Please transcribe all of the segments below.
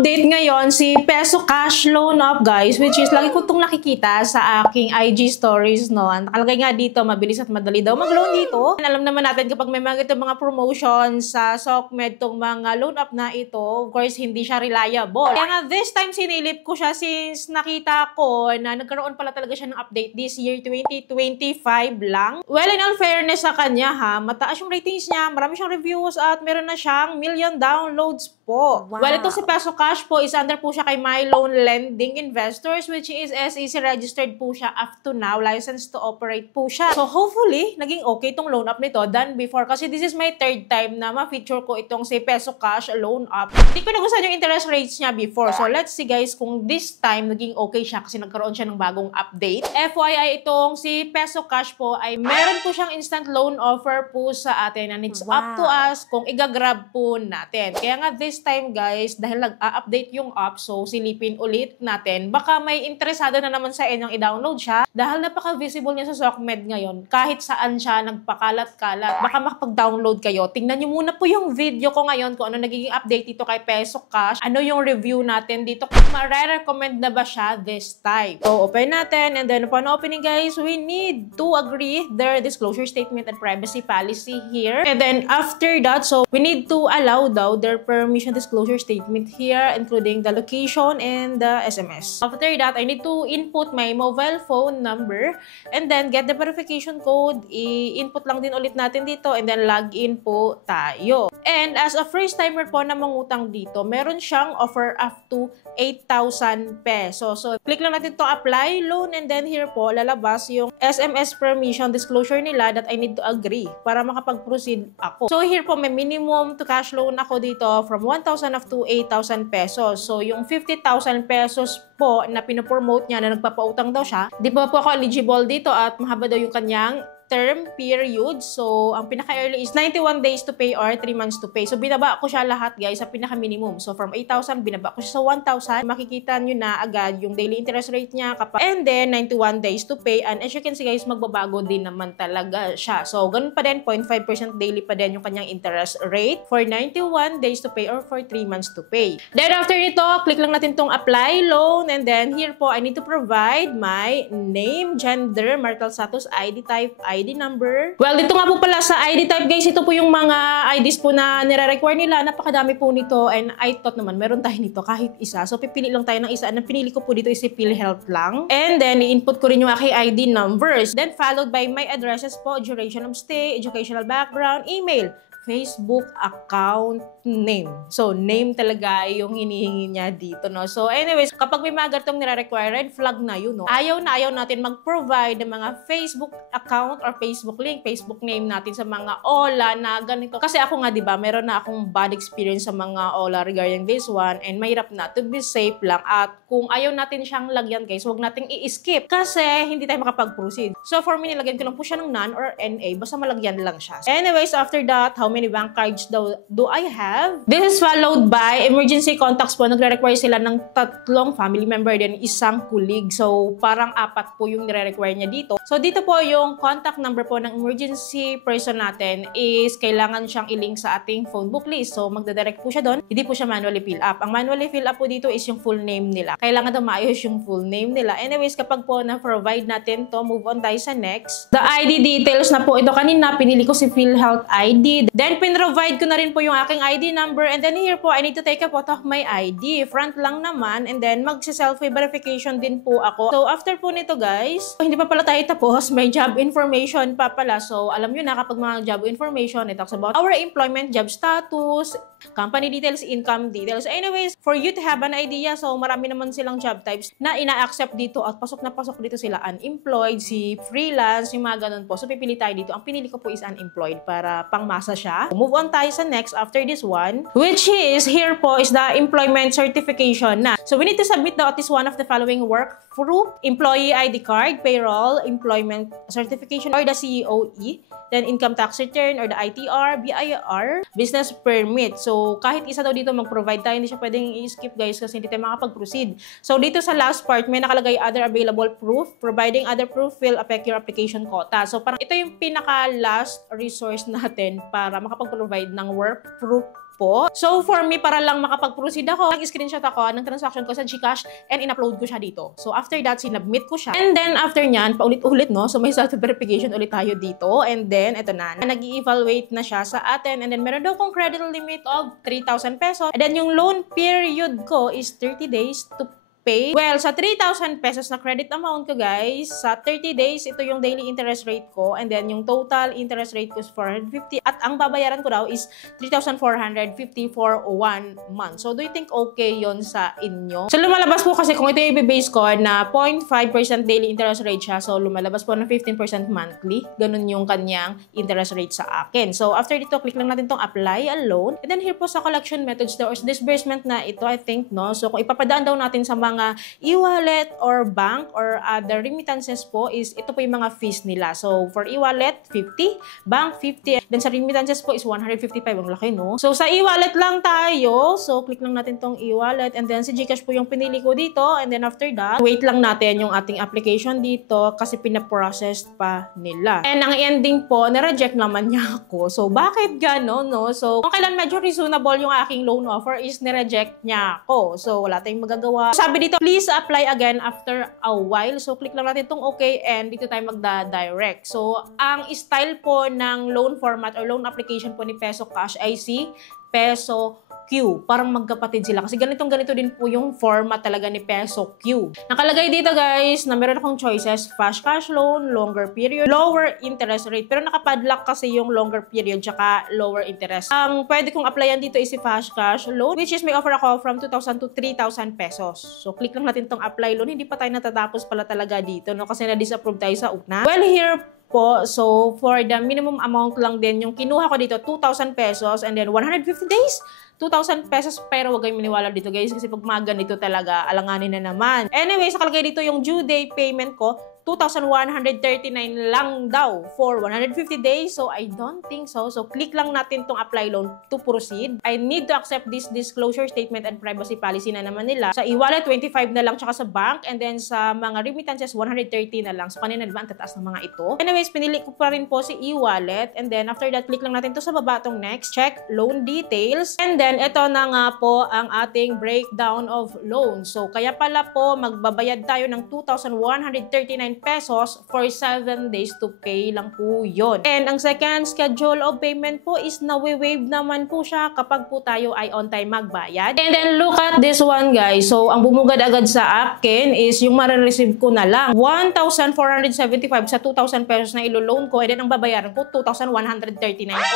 update ngayon si Peso Cash Loan Up, guys, which is lagi ko itong nakikita sa aking IG stories, no? Nakalagay nga dito, mabilis at madali daw mag-loan dito. Alam naman natin kapag may mga promotions sa SOCMED tong mga loan up na ito, of course, hindi siya reliable. Kaya nga, this time sinilip ko siya since nakita ko na nagkaroon pala talaga siya ng update this year, 2025 lang. Well, in all fairness sa kanya, ha, mataas yung ratings niya, marami siyang reviews at meron na siyang million downloads po. Wow. Well, ito si Peso Cash po is under po siya kay My Loan Lending Investors, which is SEC registered po siya up to now, licensed to operate po siya. So hopefully, naging okay itong loan up nito than before kasi this is my third time na ma-feature ko itong si Peso Cash Loan Up. Hindi ko nagustuhan yung interest rates niya before. So let's see guys kung this time naging okay siya kasi nagkaroon siya ng bagong update. FYI, itong si Peso Cash po ay meron po siyang instant loan offer po sa atin and it's up to us kung igagrab po natin. Kaya nga this time guys, dahil nag-update yung app, so silipin ulit natin. Baka may interesado na naman sa inyong i-download siya dahil napaka-visible niya sa SOCMED ngayon. Kahit saan siya nagpakalat-kalat, baka makapag-download kayo. Tingnan niyo muna po yung video ko ngayon kung ano nagiging update dito kay Peso Cash. Ano yung review natin dito. Kung ma-recommend na ba siya this time. So open natin and then upon opening guys, we need to agree their disclosure statement and privacy policy here. And then after that, so we need to allow daw their permission disclosure statement here, including the location and the SMS. After that, I need to input my mobile phone number and then get the verification code. I-input lang din ulit natin dito and then log in po tayo. And as a first timer po na mangutang dito, meron siyang offer up to 8,000 pesos. So click lang natin to apply loan and then here po lalabas yung SMS permission disclosure nila that I need to agree para makapag-proceed ako. So here po may minimum to cash loan ako dito from 1,000 up to 8,000 pesos. So yung 50,000 pesos po na pinopromote niya na nagpapautang daw siya, di ba po ako eligible dito at mahaba daw yung kanyang term period. So, ang pinaka-early is 91 days to pay or 3 months to pay. So, binaba ko siya lahat, guys, sa pinaka-minimum. So, from 8,000, binaba ko siya sa 1,000. Makikita nyo na agad yung daily interest rate niya. And then, 91 days to pay. And as you can see, guys, magbabago din naman talaga siya. So, ganun pa din, 0.5% daily pa din yung kanyang interest rate for 91 days to pay or for 3 months to pay. Then, after nito, click lang natin tong apply loan. And then, here po, I need to provide my name, gender, marital status, ID type, ID number. Well, dito nga po pala sa ID type, guys, ito po yung mga IDs po na nire-require nila. Napakadami po nito and I thought naman meron tayo nito kahit isa. So, pipili lang tayo ng isa. Ang pinili ko po dito is si PhilHealth lang. And then, i-input ko rin yung aking ID numbers. Then, followed by my addresses po, duration of stay, educational background, email, Facebook account name. So, name talaga yung hinihingi niya dito, no? So, anyways, kapag may mga ganitong nire-require, red flag na yun, no? Ayaw na ayaw natin mag-provide ng mga Facebook account or Facebook link, Facebook name natin sa mga OLA na ganito. Kasi ako nga, di ba, meron na akong bad experience sa mga OLA regarding this one and mahirap na to be safe lang. At kung ayaw natin siyang lagyan, guys, huwag nating i-skip kasi hindi tayo makapag-proceed. So, for me, nilagyan ko lang po siya ng NaN or NA, basta malagyan lang siya. Anyways, after that, how many bank cards do I have? This is followed by emergency contacts po. Nagre-require sila ng 3 family member din, 1 colleague. So, parang 4 po yung nire-require niya dito. So, dito po yung contact number po ng emergency person natin is kailangan siyang i-link sa ating phone book list. So, magdadirect po siya doon. Hindi po siya manually fill up. Ang manually fill up po dito is yung full name nila. Kailangan daw maayos yung full name nila. Anyways, kapag po na-provide natin to, move on tayo sa next. The ID details na po ito. Kanina, pinili ko si PhilHealth ID. Then, pin-provide ko na rin po yung aking ID number. And then here po, I need to take a photo of my ID. Front lang naman. And then, mag-selfie verification din po ako. So, after po nito, guys, hindi pa pala tayo tapos. May job information pa pala. So, alam nyo na kapag mga job information, it talks about our employment, job status, company details, income details. Anyways, for you to have an idea, so marami naman silang job types na ina-accept dito at pasok na pasok dito sila. Unemployed, si freelance, yung mga ganun po. So, pipili tayo dito. Ang pinili ko po is unemployed para pangmasa siya. Move on tayo sa next after this one, which is here po is the employment certification na. So, we need to submit daw at least one of the following work proof, employee ID card, payroll, employment certification, or the COE, then income tax return, or the ITR, BIR, business permit. So, kahit isa daw dito mag-provide tayo, hindi siya pwedeng i-skip, guys, kasi hindi tayo makapag-proceed. So, dito sa last part, may nakalagay other available proof. Providing other proof will affect your application quota. So, parang ito yung pinaka-last resource natin para makapag-provide ng work proof po. So for me, para lang makapag-proceed ako, nag-screenshot ako ng transaction ko sa GCash and in-upload ko siya dito. So after that, sinubmit ko siya. And then after nyan, paulit-ulit, no? So may self-verification ulit tayo dito. And then, eto na, nag-i-evaluate na siya sa atin. And then meron daw kong credit limit of 3,000 pesos. And then yung loan period ko is 30 days to pay. Well, sa 3,000 pesos na credit amount ko, guys, sa 30 days, ito yung daily interest rate ko. And then, yung total interest rate ko is 450. At ang babayaran ko daw is 3,450 for 1 month. So, do you think okay yon sa inyo? So, lumalabas po kasi kung ito yung i-base ko na 0.5% daily interest rate siya. So, lumalabas po na 15% monthly. Ganun yung kanyang interest rate sa akin. So, after dito, click lang natin tong apply a loan. And then, here po sa collection methods or disbursement na ito, I think, no? So, kung ipapadaan daw natin sa mga e-wallet or bank or other remittances po is ito po yung mga fees nila. So, for e-wallet, 50. Bank, 50. Then, sa remittances po is 155. Ang laki, no? So, sa e-wallet lang tayo. So, click lang natin tong e-wallet. And then, si GCash po yung pinili ko dito. And then, after that, wait lang natin yung ating application dito kasi pinaprocess pa nila. And ang ending po, na-reject naman niya ako. So, bakit gano'n, no? So, kung kailan medyo reasonable yung aking loan offer is ni-reject niya ako. So, wala tayong magagawa. Sabi dito, please apply again after a while. So, click lang natin itong okay and dito tayo magda-direct. So, ang style po ng loan format or loan application po ni Peso Cash ay si Peso Q. Parang magkapatid sila. Kasi ganito din po yung format talaga ni Peso Q. Nakalagay dito, guys, na meron akong choices. Fast cash loan, longer period, lower interest rate. Pero nakapadlock kasi yung longer period tsaka lower interest. Ang pwede kong applyan dito is si fast cash loan, which is may offer ako from 2,000 to 3,000 pesos. So, click lang natin tong apply loan. Hindi pa tayo natatapos pala talaga dito, no? Kasi na-disapprove tayo sa una. Well, here po, so for the minimum amount lang din yung kinuha ko dito, 2,000 pesos and then 150 days, 2,000 pesos, pero huwag kayong maniwala dito, guys, kasi pag mga ganito talaga, alanganin na naman. Anyway, sakalagay dito yung due date payment ko, 2,139 lang daw for 150 days. So, I don't think so. So, click lang natin tong apply loan to proceed. I need to accept this disclosure statement and privacy policy na naman nila. Sa e-wallet, 25 na lang, tsaka sa bank. And then, sa mga remittances, 130 na lang. So, kanina diba, ang tataas ng mga ito. Anyways, pinili ko pa rin po si e-wallet. And then, after that, click lang natin to sa baba tong next. Check loan details. And then, ito na nga po ang ating breakdown of loan. So, kaya pala po, magbabayad tayo ng 2,139 pesos for 7 days to pay lang po yun. And ang second schedule of payment po is nawi-waive naman po siya kapag po tayo ay on time magbayad. And then look at this one, guys. So ang bumugad agad sa akin is yung marireceive ko na lang 1,475 sa 2,000 pesos na ilo-loan ko and then ang babayaran ko 2,139.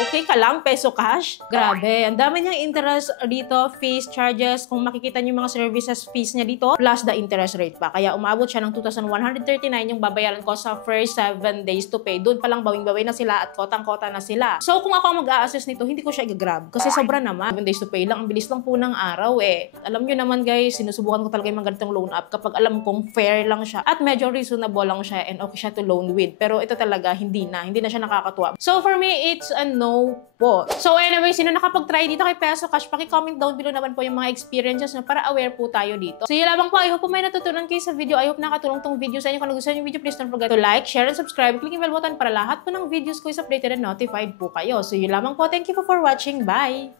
Okay ka lang, Peso Cash? Grabe. Ang dami niyang interest dito, fees, charges. Kung makikita niyo mga services fees niya dito plus the interest rate pa. Kaya umabot siya ng 2,139 yung babayaran ko sa first 7 days to pay. Doon palang bawing-bawin na sila at kotang-kota na sila. So, kung ako mag-a-assess nito, hindi ko siya i-grab. Kasi sobra naman. 7 days to pay lang. Ang bilis lang po ng araw eh. Alam nyo naman, guys, sinusubukan ko talaga yung mga ganitong loan app kapag alam kong fair lang siya at medyo reasonable lang siya and okay siya to loan with. Pero ito talaga, hindi na siya nakakatuwa. So, for me, it's a no po. So, anyway, sino nakapag-try dito kay Peso Cash, paki-comment down below naman po yung mga experiences na para aware po tayo dito. So, yun lamang po. I hope po may natutunan kayo sa video. I hope nakatulong tong video sa inyo. Kung nagustuhan yung video, please don't forget to like, share, and subscribe. Click yung bell button para lahat po ng videos ko is updated and notified po kayo. So, yun lamang po. Thank you po for watching. Bye!